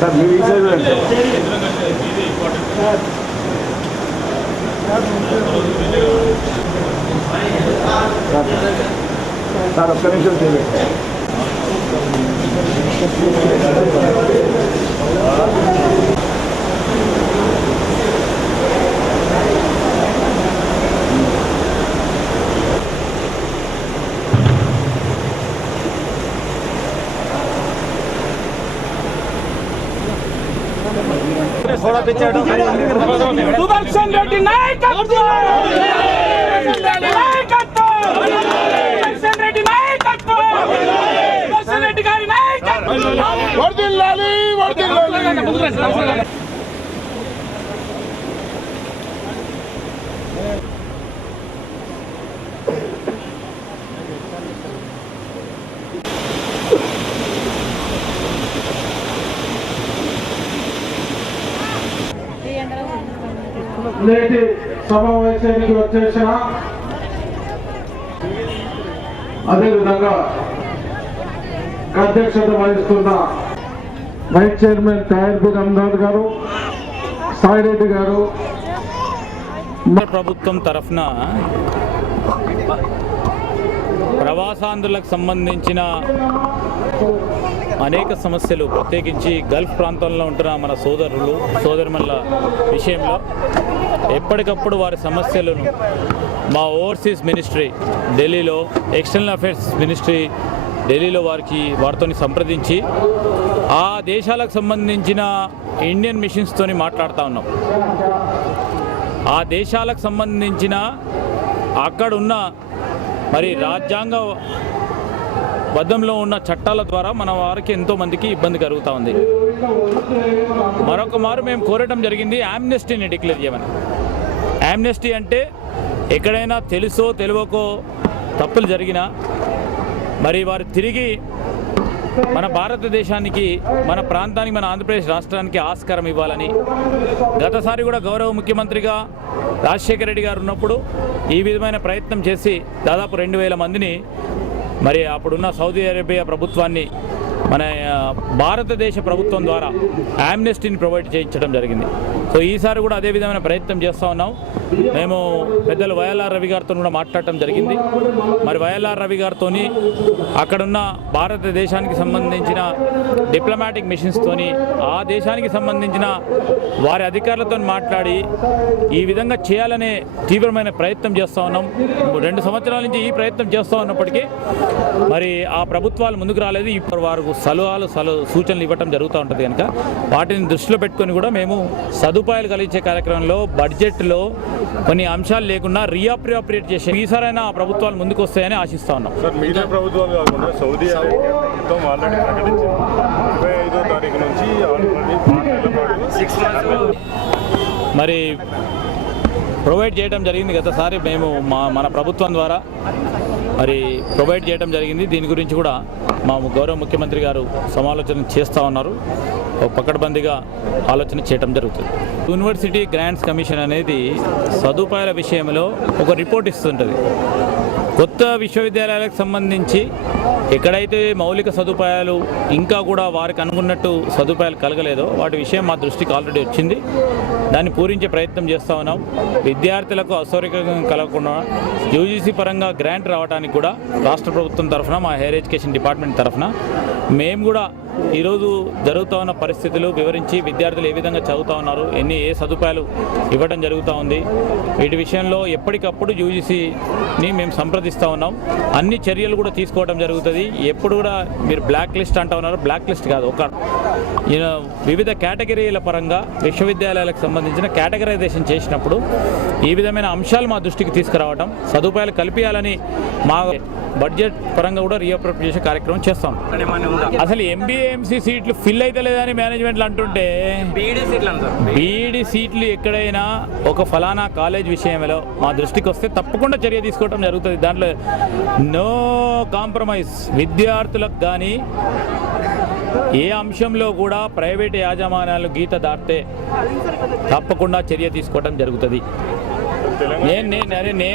Sir మీరు ఈ side sir ఒక్క నిమిషం చేయండి సుదర్శన్ రెడ్డి నాయకత్వం! సుదర్శన్ రెడ్డి నాయకత్వం! సుదర్శన్ రెడ్డి గారి నాయకత్వం! వర్దిల్లాలి వర్దిల్లాలి. నేటి సమావేశానికి వచ్చేసిన అదేవిధంగా అధ్యక్షత వహిస్తున్న vice chairman Tayar B Ramzan గారు సాయిరెడ్డి గారు. ప్రభుత్వం తరఫున ప్రవాసాంధ్రులకు సంబంధించిన అనేక సమస్యలు ప్రత్యేకించి గల్ఫ్ ప్రాంతంలో ఉంటున్న మన సోదరులు సోదరుమల్ల విషయంలో ఎప్పటికప్పుడు వారి సమస్యలను మా ఓవర్సీస్ మినిస్ట్రీ ఢిల్లీలో ఎక్స్టర్నల్ అఫైర్స్ మినిస్ట్రీ ఢిల్లీలో వారికి వారితో సంప్రదించి ఆ దేశాలకు సంబంధించిన ఇండియన్ మిషన్స్తోని మాట్లాడుతూ ఉన్నాం. ఆ దేశాలకు సంబంధించిన అక్కడున్న మరి రాజ్యాంగ బద్ధంలో ఉన్న చట్టాల ద్వారా మన వారికి ఎంతో మందికి ఇబ్బంది కలుగుతూ ఉంది. మరొక మారు మేము కోరటం జరిగింది యామ్నెస్టీని డిక్లేర్ చేయమని. యామ్నెస్టీ అంటే ఎక్కడైనా తెలుసో తెలియకో తప్పులు జరిగినా మరి వారు తిరిగి మన భారతదేశానికి మన ప్రాంతానికి మన ఆంధ్రప్రదేశ్ రాష్ట్రానికి ఆస్కారం ఇవ్వాలని గతసారి కూడా గౌరవ ముఖ్యమంత్రిగా రాజశేఖర రెడ్డి గారు ఉన్నప్పుడు ఈ విధమైన ప్రయత్నం చేసి దాదాపు రెండు వేల మందిని మరి అప్పుడున్న సౌదీ అరేబియా ప్రభుత్వాన్ని మన భారతదేశ ప్రభుత్వం ద్వారా యామ్నెస్టీని ప్రొవైడ్ చేయించడం జరిగింది. సో ఈసారి కూడా అదే విధమైన ప్రయత్నం చేస్తూ ఉన్నాం. మేము పెద్దలు వైఎల్ఆర్ రవి గారితో కూడా మాట్లాడటం జరిగింది. మరి వైఎల్ఆర్ రవి గారితో అక్కడున్న భారతదేశానికి సంబంధించిన డిప్లొమాటిక్ మిషన్స్తోని ఆ దేశానికి సంబంధించిన వారి అధికారులతో మాట్లాడి ఈ విధంగా చేయాలనే తీవ్రమైన ప్రయత్నం చేస్తూ ఉన్నాం. రెండు సంవత్సరాల నుంచి ఈ ప్రయత్నం చేస్తూ ఉన్నప్పటికీ మరి ఆ ప్రభుత్వాలు ముందుకు రాలేదు. ఇప్పుడు వారు సలహాలు సల సూచనలు ఇవ్వటం జరుగుతూ ఉంటుంది కనుక వాటిని దృష్టిలో పెట్టుకొని కూడా మేము సదుపాయాలు కలిగించే కార్యక్రమంలో బడ్జెట్లో కొన్ని అంశాలు లేకుండా రీఅప్రియాప్రియేట్ చేసే ఈసారైనా ప్రభుత్వాలు ముందుకు వస్తాయని ఆశిస్తా ఉన్నాం. ప్రభుత్వాలు కాకుండా సౌదీ ఆల్రెడీ ప్రకటించింది. ఐదో తారీఖు నుంచి మరి ప్రొవైడ్ చేయడం జరిగింది గతసారి మేము మా మన ప్రభుత్వం ద్వారా. మరి ప్రొవైడ్ చేయడం జరిగింది. దీని గురించి కూడా మా గౌరవ ముఖ్యమంత్రి గారు సమాలోచన చేస్తూ ఉన్నారు. పకడ్బందీగా ఆలోచన చేయడం జరుగుతుంది. యూనివర్సిటీ గ్రాంట్స్ కమిషన్ అనేది సదుపాయాల విషయంలో ఒక రిపోర్ట్ ఇస్తుంటుంది. కొత్త విశ్వవిద్యాలయాలకు సంబంధించి ఎక్కడైతే మౌలిక సదుపాయాలు ఇంకా కూడా వారికి అనుకున్నట్టు సదుపాయాలు కలగలేదో వాటి విషయం మా దృష్టికి ఆల్రెడీ వచ్చింది. దాన్ని పూరించే ప్రయత్నం చేస్తూ ఉన్నాం. విద్యార్థులకు అసౌకర్యం కలగకుండా యూజీసీ పరంగా గ్రాంట్ రావడానికి కూడా రాష్ట్ర ప్రభుత్వం తరఫున మా హైయర్ ఎడ్యుకేషన్ డిపార్ట్మెంట్ తరఫున మేము కూడా ఈరోజు జరుగుతూ ఉన్న పరిస్థితులు వివరించి విద్యార్థులు ఏ విధంగా చదువుతూ ఉన్నారు ఎన్ని ఏ సదుపాయాలు ఇవ్వడం జరుగుతూ ఉంది వీటి విషయంలో ఎప్పటికప్పుడు యూజీసీని మేము సంప్రదిస్తూ ఉన్నాం. అన్ని చర్యలు కూడా తీసుకోవడం జరుగుతుంది. ఎప్పుడు కూడా మీరు బ్లాక్ లిస్ట్ అంటా ఉన్నారు. బ్లాక్ లిస్ట్ కాదు ఒక వివిధ కేటగిరీల పరంగా విశ్వవిద్యాలయాలకు సంబంధించిన కేటగరైజేషన్ చేసినప్పుడు ఈ విధమైన అంశాలు మా దృష్టికి తీసుకురావడం సదుపాయాలు కల్పించాలని మా బడ్జెట్ పరంగా కూడా రీఅప్రోప్రియేషన్ కార్యక్రమం చేస్తాం. అసలు ఎంబీఏఎంసీ సీట్లు ఫిల్ అయితే లేదని మేనేజ్మెంట్లు అంటుంటే బీఈడి సీట్లు ఎక్కడైనా ఒక ఫలానా కాలేజ్ విషయంలో మా దృష్టికి వస్తే తప్పకుండా చర్య తీసుకోవడం జరుగుతుంది. దాంట్లో నో కాంప్రమైజ్ విద్యార్థులకు కానీ ఏ అంశంలో కూడా ప్రైవేట్ యాజమాన్యాలు గీత దాటితే తప్పకుండా చర్య తీసుకోవడం జరుగుతుంది. నేను నేను అరే నేను